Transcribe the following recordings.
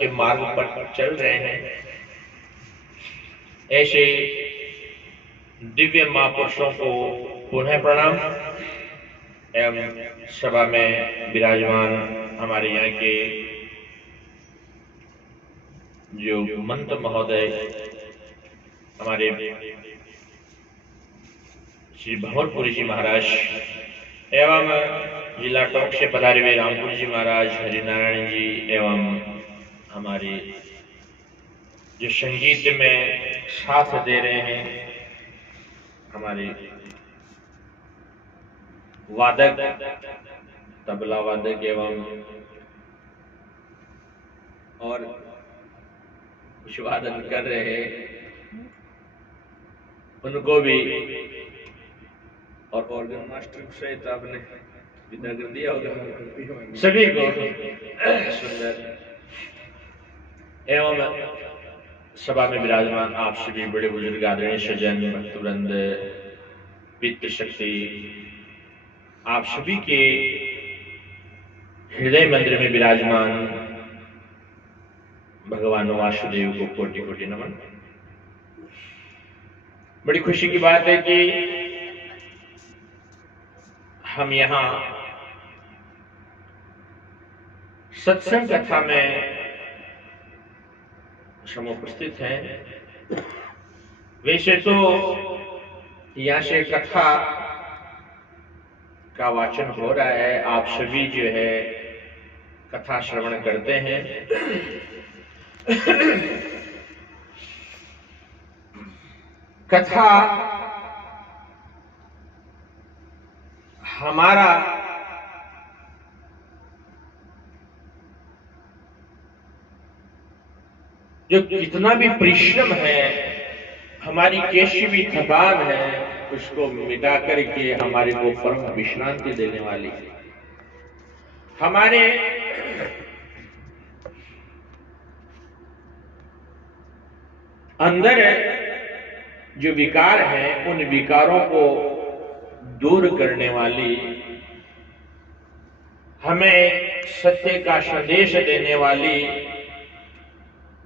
के मार्ग पर चल रहे हैं, ऐसे दिव्य महापुरुषों को पुनः प्रणाम एवं सभा में विराजमान हमारे यहाँ के जो मंत्र महोदय हमारे श्री भंवरपुरी जी महाराज एवं जिला टोंक से पधारे हुए रामपुर जी महाराज, हरिनारायण जी एवं हमारे जो संगीत में साथ दे रहे हैं हमारे वादक, तबला वादक एवं और कुछ वादन कर रहे हैं उनको भी, और ऑर्गन मास्टर सहित आपने विदा कर दिया होगा सभी को सुंदर एवं सभा में विराजमान आप सभी बड़े बुजुर्ग, आदरणीय सज्जन, भक्तवृंद, पितृशक्ति, आप सभी के हृदय मंदिर में विराजमान भगवान वासुदेव को कोटि कोटि नमन। बड़ी खुशी की बात है कि हम यहाँ सत्संग कथा में समुपस्थित हैं। वैसे तो यहाँ से कथा का वाचन हो रहा है, आप सभी जो है कथा श्रवण करते हैं। कथा हमारा जो कितना भी परिश्रम है, हमारी कैसी भी थकान है, उसको मिटा करके हमारे को परम विश्रांति देने वाली, हमारे अंदर जो विकार हैं उन विकारों को दूर करने वाली, हमें सत्य का संदेश देने वाली,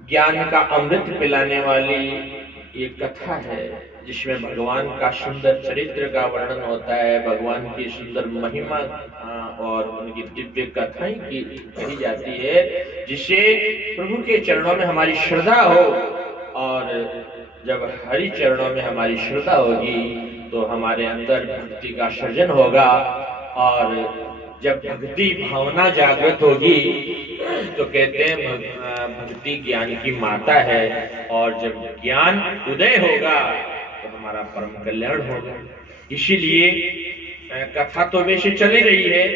ज्ञान का अमृत पिलाने वाली ये कथा है, जिसमें भगवान का सुंदर चरित्र का वर्णन होता है, भगवान की सुंदर महिमा और उनकी दिव्य कथाएं कही जाती है, जिससे प्रभु के चरणों में हमारी श्रद्धा हो। और जब हरि चरणों में हमारी श्रद्धा होगी तो हमारे अंदर भक्ति का सृजन होगा, और जब भक्ति भावना जागृत होगी तो कहते हैं भक्ति ज्ञान की माता है, और जब ज्ञान उदय होगा तो हमारा परम कल्याण होगा। इसीलिए कथा तो वैसे चली रही है,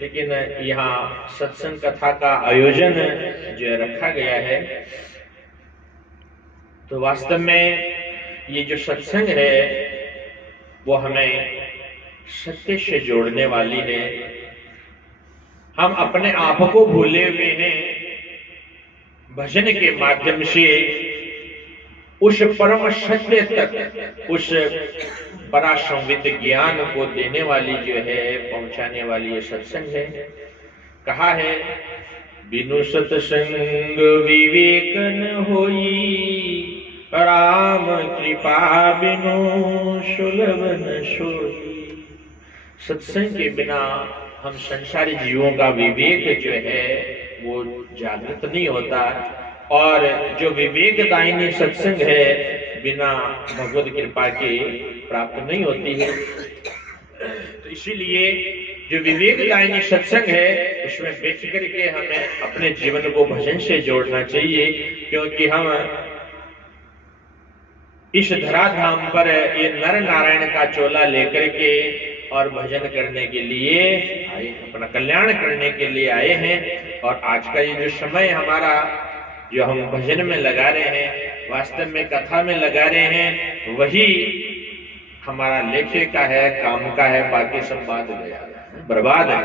लेकिन यहाँ सत्संग कथा का आयोजन जो रखा गया है, तो वास्तव में ये जो सत्संग है वो हमें सत्य से जोड़ने वाली है। हम अपने आप को भूले हुए हैं, भजन के माध्यम से उस परम सत्य तक, उस परासंवित ज्ञान को देने वाली जो है, पहुंचाने वाली ये सत्संग है। कहा है बिनु सत्संग विवेक न होई, राम कृपा बिनु सुलभ न सोई। सत्संग के बिना हम संसारी जीवों का विवेक जो है वो जागृत नहीं होता, और जो विवेकदायिनी सत्संग है बिना भगवत कृपा के प्राप्त नहीं होती है। तो इसीलिए जो विवेकदायिनी सत्संग है उसमें बैठ करके हमें अपने जीवन को भजन से जोड़ना चाहिए, क्योंकि हम इस धराधाम पर ये नर नारायण का चोला लेकर के और भजन करने के लिए आए, अपना कल्याण करने के लिए आए हैं। और आज का ये जो समय हमारा जो हम भजन में लगा रहे हैं, वास्तव में कथा में लगा रहे हैं, वही हमारा लेखे का है, काम का है, बाकी सब बात बर्बाद है।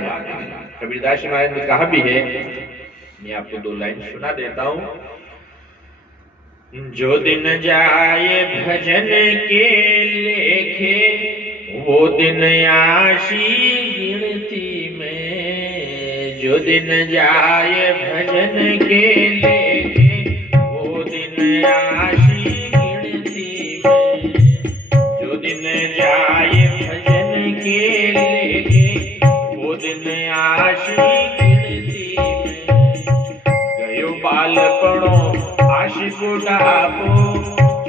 कबीरदास जी महाराज ने कहा भी है, मैं आपको दो लाइन सुना देता हूं। जो दिन जाए भजन के लेखे, वो दिन आशी गिनती में जो दिन जाए भजन के लेके वो दिन आशी गिनती में। जो दिन जाए भजन के लेके वो दिन आशी गिनती में। गयो बालपणो आशी बुढ़ापो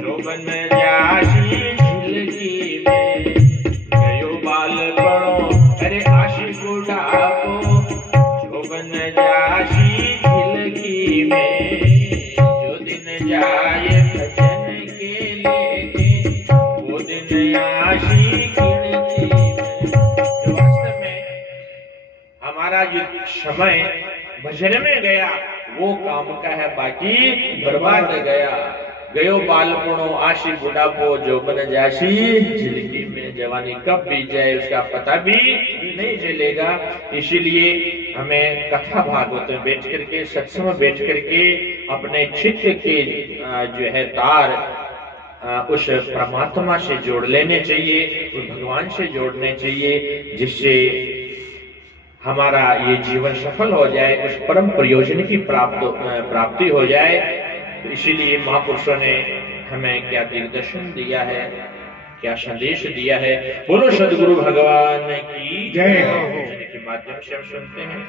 जोबन जाशी झिलकी में। गयो बालपणो अरे आशी बुढ़ापो जोबन जाशी झिलकी में। जो दिन जाए भजन के लेके वो दिन आशी गिनती में। जो वास्तव में हमारा जो समय भजन में गया वो काम का है, बाकी बर्बाद गया। गयो बालपणो आशी बुढ़ापो जोबन जाशी झिलकी में। जवानी कब बीत जाए उसका पता भी नहीं चलेगा। इसीलिए हमें कथा भागवत में बैठ करके, सत्संग में बैठ करके अपने चित्त के जो है तार उस परमात्मा से जोड़ लेने चाहिए, उस भगवान से जोड़ने चाहिए, जिससे हमारा ये जीवन सफल हो जाए, उस परम प्रयोजन की प्राप्ति हो जाए। तो इसीलिए महापुरुषों ने हमें क्या दिग्दर्शन दिया है, क्या संदेश दिया है। बोलो सदगुरु भगवान की जय हो। के माध्यम से हम सुनते हैं।